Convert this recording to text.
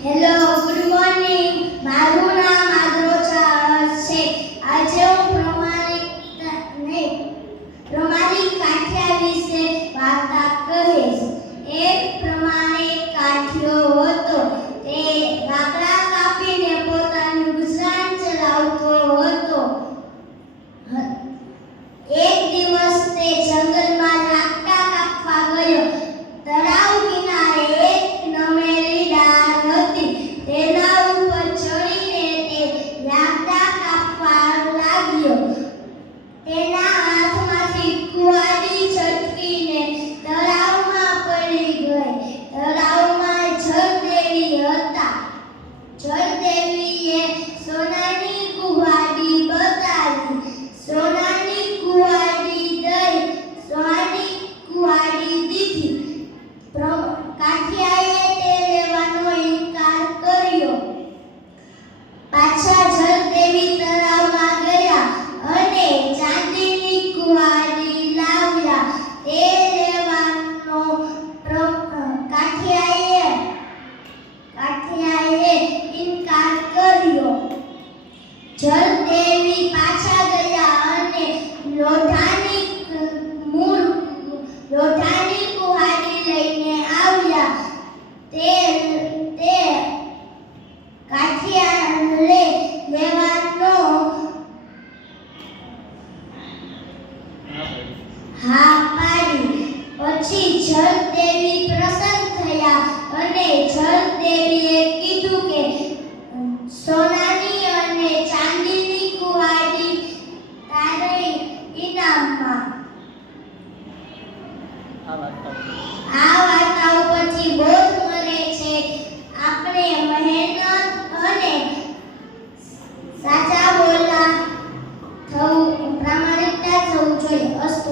Hello, good morning. Maruna. જળદેવીએ સોનાની કુહાડી બતાવી. સોનાની કુહાડી દઈ સોનાની કુહાડી દીધી. કાઠિયાઈ લોઢાની મૂળ લોઢાની લઈને આવ્યા. તે તે કાઠિયાલે લેવાનો હા પાડી. પછી જલ્દી આ વાર્તાઓ પછી. બોધ મળે છે. આપણે મહેનત અને સાચા બોલના થવું, પ્રામાણિકતા થવું જોઈએ. અસ્તુ